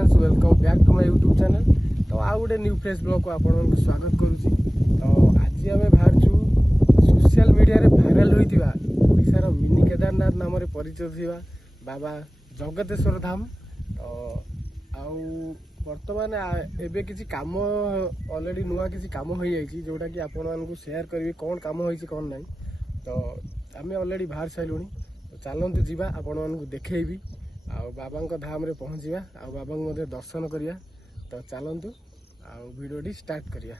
Friends welcome back to my YouTube channel. तो आ गोटे न्यू फ्रेश ब्लॉग को आपन स्वागत करुच्ची। तो आज आम बाहर सोशल मीडिया रे भाइराल होइतिबा ओडिशार मिनी केदारनाथ नाम रे परिचय थिबा बाबा जगतेश्वर धाम। तो आउ वर्तमान एबे किसी काम ऑलरेडी नुआ किसी काम हो जाइछि जोटा कि आपन मानकु शेयर करबी कोन काम होइछि कोन नाही। तो आमे ऑलरेडी बाहर साइलुनी। तो चलंतु जीवा आपन मानकु देखैबी आ बाबा धाम रे पहुँचा आ बाबा मध्य दर्शन करिया। तो चलतु आ वीडियो स्टार्ट करिया।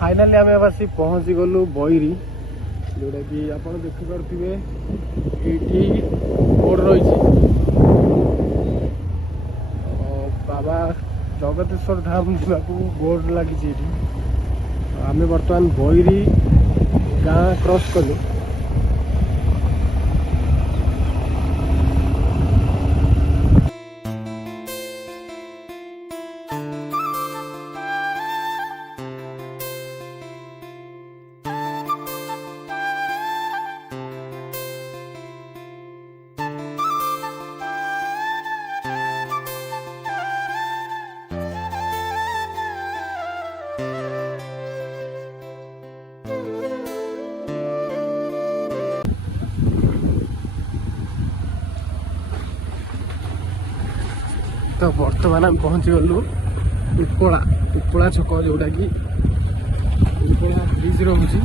फाइनाली आम आसी पहुँची गलु बैरी जोटा कि आप देखिपे ये बोर्ड रही बाबा जगतेश्वर धाम जावाक बोर्ड लगी। आम बर्तमान बैरी गाँ क्रॉस कलु। तो बर्तमान आम पहुँची गलु उपला छक जोटा कि उपला ब्रिज रोचे।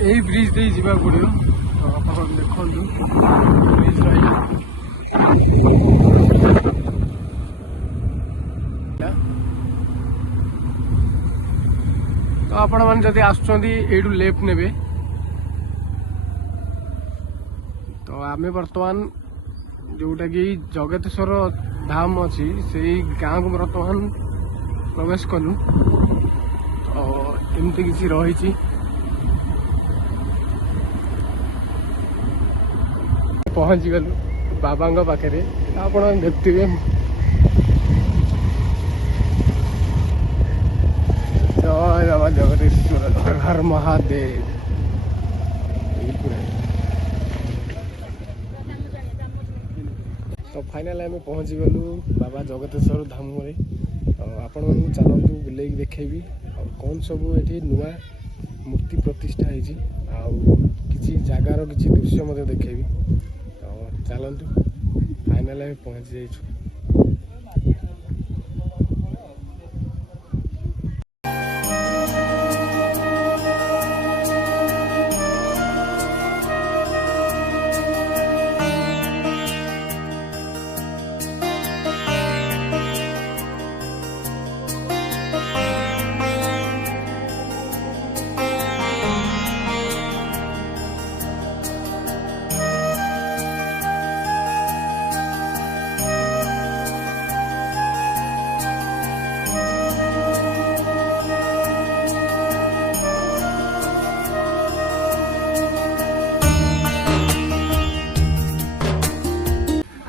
यही ब्रिज दे जावा पड़ो। तो आप देखु ब्रिज रहा। तो आपण मैंने जदि आसु लेफ्ट ने तो आम बर्तमान जोटा कि जगतेश्वर धाम अच्छी से गाँव को बर्तमान प्रवेश कलु। तो एमती किसी रही पहुँची गलु बाबा पाखे। आप देखते जय बाबा जगतेश्वर हर हर महादेव। तो फाइनल आम पहुँची गलु बाबा जगतेश्वर धाम रे। तो आपण मानू चलतु बुले देखेबी कौन सब ये नुआ मूर्ति प्रतिष्ठा होती किसी जगार किसी दृश्य मत देखेबी। तो चलतु फाइनल आम पहुँची जाइछु।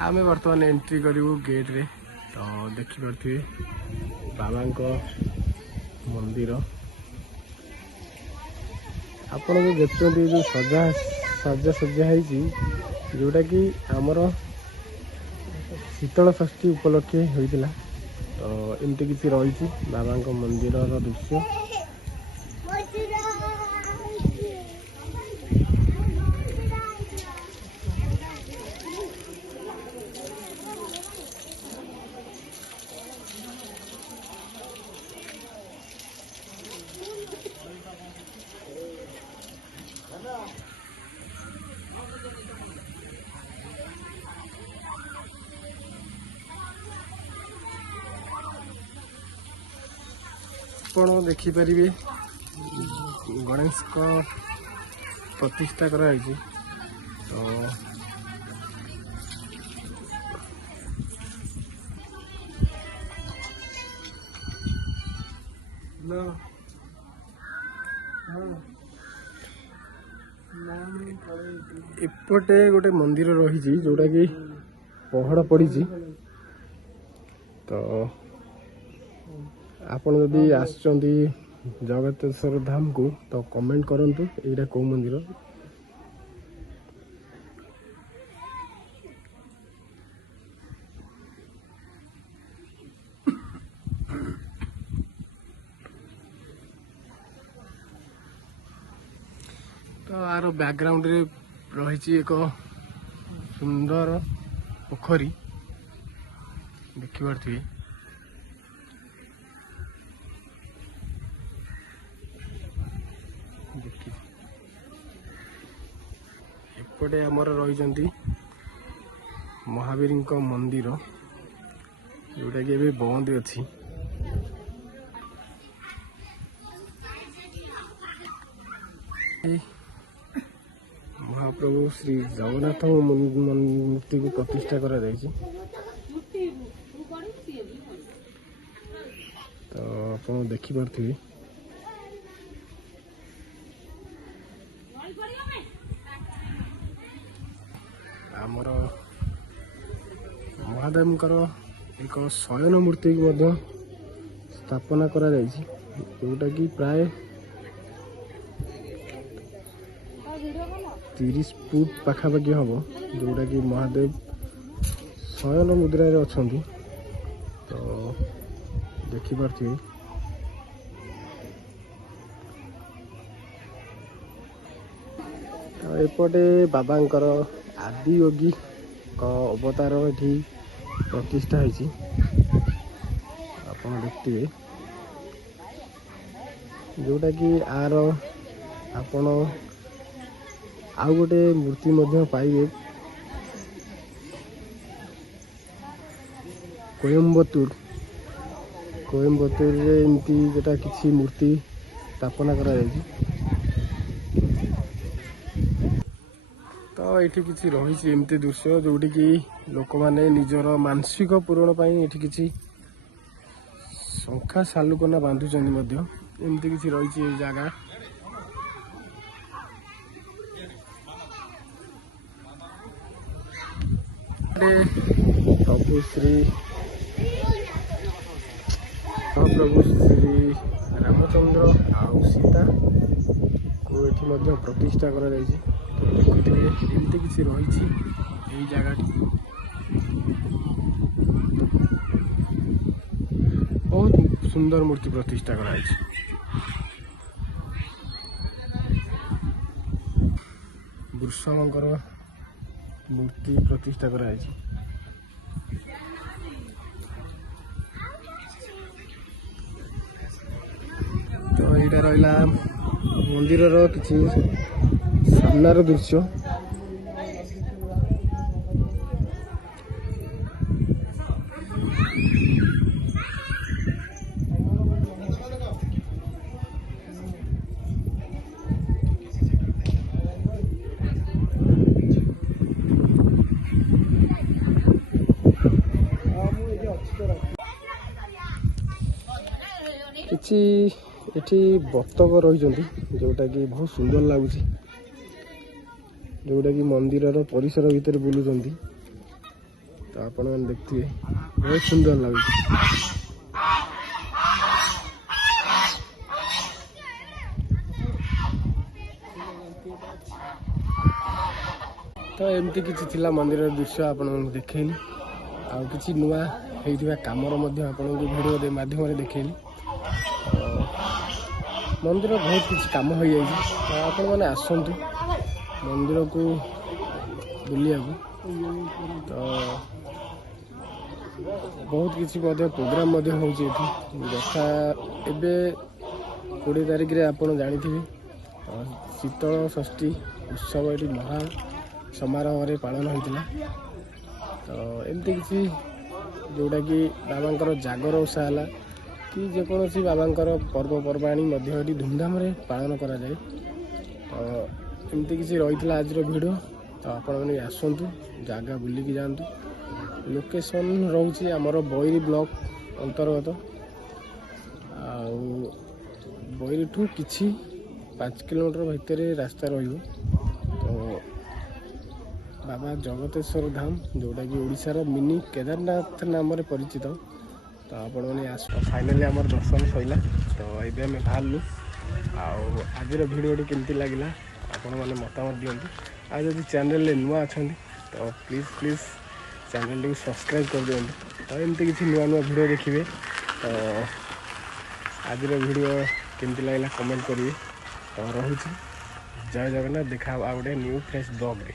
आम बर्तमान एंट्री करूँ गेट रे। तो देखिपे बाबा मंदिर आपण जो देखते जो सजा होती जोटा कि आमर शीतल षष्ठी उपलक्षे होता। तो एमती किसी रही बाबा मंदिर दृश्य। ଆପଣ ଦେଖିପାରିବେ ଗଣେଶଙ୍କ ପ୍ରତିଷ୍ଠା କରାଯାଇଛି। ତ ଏପଟେ ଗୋଟେ ମନ୍ଦିର ରହିଛି ଯୋଉଟାକି ପହଡ଼ ପଡ଼ିଛି। ତ ଆପଣ ଯଦି ଆସିଛନ୍ତି ଜଗତେଶ୍ୱର ଧାମକୁ ତ କମେଣ୍ଟ କରନ୍ତୁ ଏଇଟା କୋଉ ମନ୍ଦିର। ତ ଆର ବ୍ୟାକଗ୍ରାଉଣ୍ଡରେ ରହିଛି ଏକ ସୁନ୍ଦର ପୋଖରୀ ଦେଖିପାରୁଥିବେ। ଏପଟେ ଆମର ରହିଛନ୍ତି ମହାବୀରଙ୍କ ମନ୍ଦିର ଯୋଉଟାକି ଏବେ ବନ୍ଦ ଅଛି। ମହାପ୍ରଭୁ ଶ୍ରୀ ଜଗନ୍ନାଥଙ୍କ ମୂର୍ତ୍ତିକୁ ପ୍ରତିଷ୍ଠା କରାଯାଇଛି। ତ ଆପଣ ଦେଖିପାରୁଥିବେ ଆମର ମହାଦେବଙ୍କର ଏକ ଶୟନ ମୂର୍ତ୍ତିକୁ ମଧ୍ୟ ସ୍ଥାପନା କରାଯାଇଛି, ଯୋଉଟାକି ପ୍ରାୟ 30 ଫୁଟ ପାଖାପାଖି ହବ, ଯୋଉଟାକି ମହାଦେବ ଶୟନ ମୁଦ୍ରାରେ ଅଛନ୍ତି। ତ ଦେଖିପାରୁଥିବେ ତ ଏପଟେ ବାବାଙ୍କର ଆଦି ଯୋଗୀଙ୍କ ଅବତାର ଏଠି ପ୍ରତିଷ୍ଠା ହେଇଛି, ଆପଣ ଦେଖିଥିବେ। ଯୋଉଟାକି ଆର ଆପଣ ଆଉ ଗୋଟେ ମୂର୍ତ୍ତି ମଧ୍ୟ ପାଇବେ କୋଏମ୍ବତୁରରେ ଏମିତି ଯେଟା କିଛି ମୂର୍ତ୍ତି ସ୍ଥାପନା କରାଯାଇଛି। ତ ଏଠି କିଛି ରହିଛି ଏମିତି ଦୃଶ୍ୟ ଯୋଉଠିକି ଲୋକମାନେ ନିଜର ମାନସିକ ପୂରଣ ପାଇଁ ଏଠି କିଛି ଶଙ୍ଖା ସାଲୁକନା ବାନ୍ଧୁଛନ୍ତି ମଧ୍ୟ, ଏମିତି କିଛି ରହିଛି ଏଇ ଜାଗା। ପ୍ରଭୁ ଶ୍ରୀ ରାମଚନ୍ଦ୍ର ଆଉ ସୀତାକୁ ଏଠି ମଧ୍ୟ ପ୍ରତିଷ୍ଠା କରାଯାଇଛି। ତ ଦେଖୁଥିବେ ଏମିତି କିଛି ରହିଛି ଏଇ ଜାଗାଟି। ବହୁତ ସୁନ୍ଦର ମୂର୍ତ୍ତି ପ୍ରତିଷ୍ଠା କରାଯାଇଛି। ବୃଷଭଙ୍କର ମୂର୍ତ୍ତି ପ୍ରତିଷ୍ଠା କରାଯାଇଛି। ତ ଏଇଟା ରହିଲା ମନ୍ଦିରର କିଛି ସାମ୍ନାର ଦୃଶ୍ୟ। କିଛି ଏଠି ବତକ ରହିଛନ୍ତି ଯୋଉଟାକି ବହୁତ ସୁନ୍ଦର ଲାଗୁଛି, ଯୋଉଟାକି ମନ୍ଦିରର ପରିସର ଭିତରେ ବୁଲୁଛନ୍ତି। ତ ଆପଣମାନେ ଦେଖିଥିବେ ବହୁତ ସୁନ୍ଦର ଲାଗୁଛି। ତ ଏମିତି କିଛି ଥିଲା ମନ୍ଦିରର ଦୃଶ୍ୟ ଆପଣଙ୍କୁ ଦେଖେଇଲି, ଆଉ କିଛି ନୂଆ ହେଇଥିବା କାମର ମଧ୍ୟ ଆପଣଙ୍କୁ ଭିଡ଼ିଓ ମାଧ୍ୟମରେ ଦେଖେଇଲି। ମନ୍ଦିର ବହୁତ କିଛି କାମ ହୋଇଯାଇଛି, ତ ଆପଣମାନେ ଆସନ୍ତୁ ମନ୍ଦିରକୁ ବୁଲିବାକୁ। ତ ବହୁତ କିଛି ମଧ୍ୟ ପ୍ରୋଗ୍ରାମ ମଧ୍ୟ ହେଉଛି ଏଠି, ଯଥା ଏବେ 20 ତାରିଖରେ ଆପଣ ଜାଣିଥିବେ ଶୀତଳ ଷଷ୍ଠୀ ଉତ୍ସବ ଏଠି ମହା ସମାରୋହରେ ପାଳନ ହୋଇଥିଲା। ତ ଏମିତି କିଛି ଯୋଉଟାକି ବାବାଙ୍କର ଜାଗର ଓଷା ହେଲା, କି ଯେକୌଣସି ବାବାଙ୍କର ପର୍ବପର୍ବାଣି ମଧ୍ୟ ଏଠି ଧୁମଧାମରେ ପାଳନ କରାଯାଏ। ତ ଏମିତି କିଛି ରହିଥିଲା ଆଜିର ଭିଡ଼ିଓ। ତ ଆପଣମାନେ ଆସନ୍ତୁ, ଜାଗା ବୁଲିକି ଯାଆନ୍ତୁ। ଲୋକେସନ୍ ରହୁଛି ଆମର ବୈରୀ ବ୍ଲକ ଅନ୍ତର୍ଗତ। ଆଉ ବୈରୀଠୁ କିଛି 5 କିଲୋମିଟର ଭିତରେ ରାସ୍ତା ରହିବ। ତ ବାବା ଜଗତେଶ୍ୱର ଧାମ, ଯେଉଁଟାକି ଓଡ଼ିଶାର ମିନି କେଦାରନାଥ ନାମରେ ପରିଚିତ। ତ ଆପଣମାନେ ଫାଇନାଲି ଆମର ଦର୍ଶନ ସରିଲା। ତ ଏବେ ଆମେ ବାହାରିଲୁ। ଆଉ ଆଜିର ଭିଡ଼ିଓଟି କେମିତି ଲାଗିଲା ଆପଣମାନେ ମତାମତ ଦିଅନ୍ତୁ। ଆଉ ଯଦି ଚ୍ୟାନେଲରେ ନୂଆ ଅଛନ୍ତି ତ ପ୍ଲିଜ୍ ଚ୍ୟାନେଲଟିକୁ ସବସ୍କ୍ରାଇବ୍ କରିଦିଅନ୍ତୁ। ତ ଏମିତି କିଛି ନୂଆ ଭିଡ଼ିଓ ଦେଖିବେ। ତ ଆଜିର ଭିଡ଼ିଓ କେମିତି ଲାଗିଲା କମେଣ୍ଟ କରିବେ। ତ ରହୁଛି, ଜୟ ଜଗନ୍ନାଥ। ଦେଖା ଆଉ ଗୋଟେ ନ୍ୟୁ ଫ୍ରେଶ୍ ବ୍ଲଗ୍ରେ।